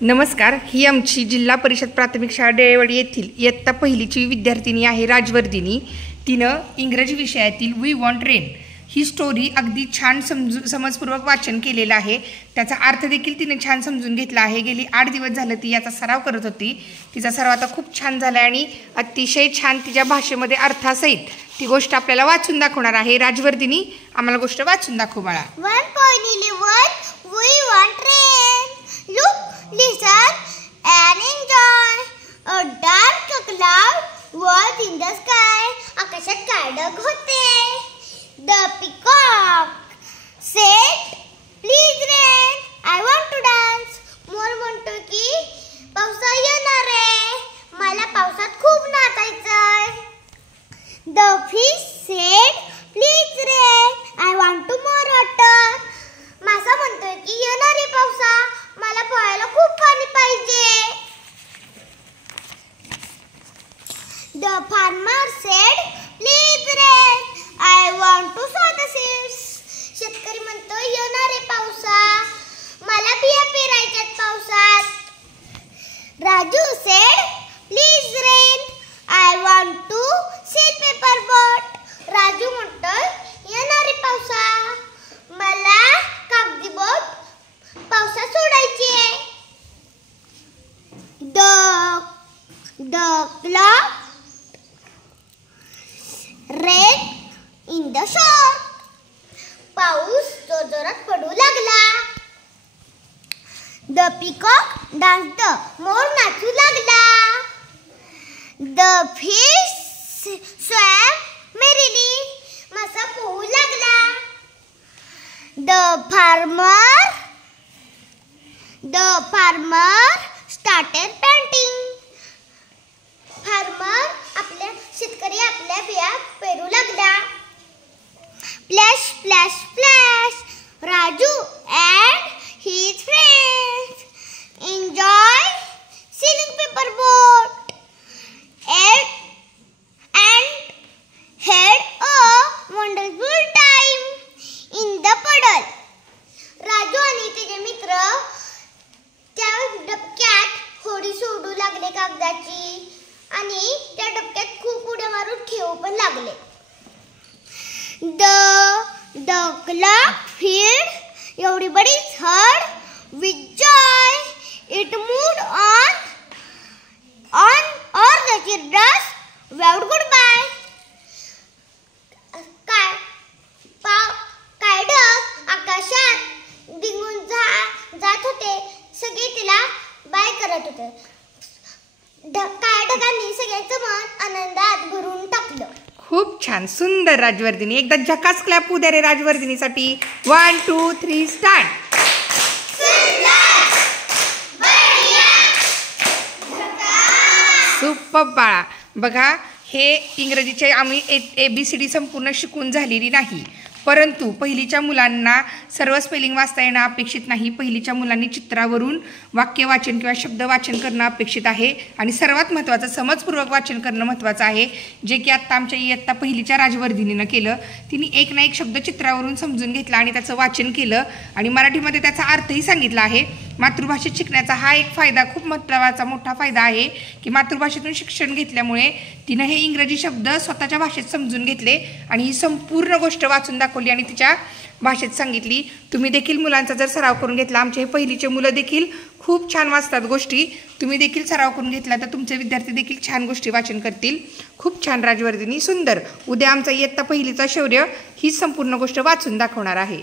नमस्कार. ही आमची जिल्हा परिषद प्राथमिक शाळा डेळेवाडी येथील इयत्ता पहिलीची विद्यार्थिनी आहे राजवर्धिनी. तिनं इंग्रजी विषयातील वी वॉन्ट रेन ही स्टोरी अगदी छान समजपूर्वक वाचन केलेलं आहे. त्याचा अर्थ देखील तिने छान समजून घेतला आहे. गेली 8 दिवस झालं ती याचा सराव करत होती. तिचा सराव आता खूप छान झाला आहे आणि अतिशय छान तिच्या भाषेमध्ये अर्थासहित ती गोष्ट आपल्याला वाचून दाखवणार आहे. राजवर्धिनी, आम्हाला गोष्ट वाचून दाखव बाळा. 1.11 We want rain. Look, listen and enjoy. A dark cloud was in the sky. आकाशात काळे ढग होते. The peacock said, "Please rain, I want to dance." मोर म्हणतो की पावसा येणार आहे, मला पावसात खूप नाचायचंय. The fish said, "Please rain, I want to more water." मासा म्हणतोय की येणार आहे पावसा, मला पोहायला खूप पाणी पाहिजे. The farmer said, "Please rain, I want to sow the seeds." शेतकरी म्हणतो येणार आहे पावसा, मला बिया पेरायच्यात पावसात. Raju said, "Please rain, I want to sail paper boat." Raju म्हणतोय येणार आहे पावसा, मला कागदी बोट पावसात सोडायची आहे. The cloud rain in the shore. पाऊस जोरात पडू लागला. The peacock danced. मोर नाचू लागला. The fish swam merrily. मासा पोहू लागला. The farmer started planting. शेतकरी आपल्या बिया पेरू लागला. Splash, splash, splash. Raju and his friends enjoy sailing paper boat and had a wonderful time in the puddle. Raju आणि त्याचे मित्र त्या डबक्यात होडी सोडू लागले कागदाची आणि त्या डबक्यात खूप उड्या मारून खेळू पण लागले. The clock filled everybody's heart with joy. It moved on all the children waved goodbye. काय ढग आकाशात दिंगून जात होते, सगळे तिला बाय करत होते. काय ढगांनी सगळ्यांचं मन आनंदात भरून टाकलं. खूप छान, सुंदर राजवर्धिनी. एकदा झकास क्लॅप होऊ द्या रे राजवर्धिनीसाठी. 1 2 3 स्टार्ट. सुपर बाळा. बघा, हे इंग्रजीचे आम्ही ABCD संपूर्ण शिकून झालेली नाही, परंतु पहिलीच्या मुलांना सर्व स्पेलिंग वाचता येणं अपेक्षित नाही. पहिलीच्या मुलांनी चित्रावरून वाक्य वाचन किंवा शब्द वाचन करणं अपेक्षित आहे आणि सर्वात महत्त्वाचं समजपूर्वक वाचन करणं महत्त्वाचं आहे, जे की आत्ता आमच्या इयत्ता पहिलीच्या राजवर्धिनीनं केलं. तिने एक ना एक शब्द चित्रावरून समजून घेतला आणि त्याचं वाचन केलं आणि मराठीमध्ये त्याचा अर्थही सांगितला आहे. मातृभाषेत शिकण्याचा हा एक फायदा, खूप महत्त्वाचा मोठा फायदा आहे की मातृभाषेतून शिक्षण घेतल्यामुळे तिनं हे इंग्रजी शब्द स्वतःच्या भाषेत समजून घेतले आणि ही संपूर्ण गोष्ट वाचून दाखवली आणि तिच्या भाषेत सांगितली. तुम्ही देखील मुलांचा जर सराव करून घेतला, आमचे हे पहिलीचे मुलं देखील खूप छान वाचतात गोष्टी, तुम्ही देखील सराव करून घेतला तर तुमचे विद्यार्थी देखील छान गोष्टी वाचन करतील. खूप छान राजवर्धिनी, सुंदर. उद्या आमचा इयत्ता पहिलीचा शौर्य ही संपूर्ण गोष्ट वाचून दाखवणार आहे.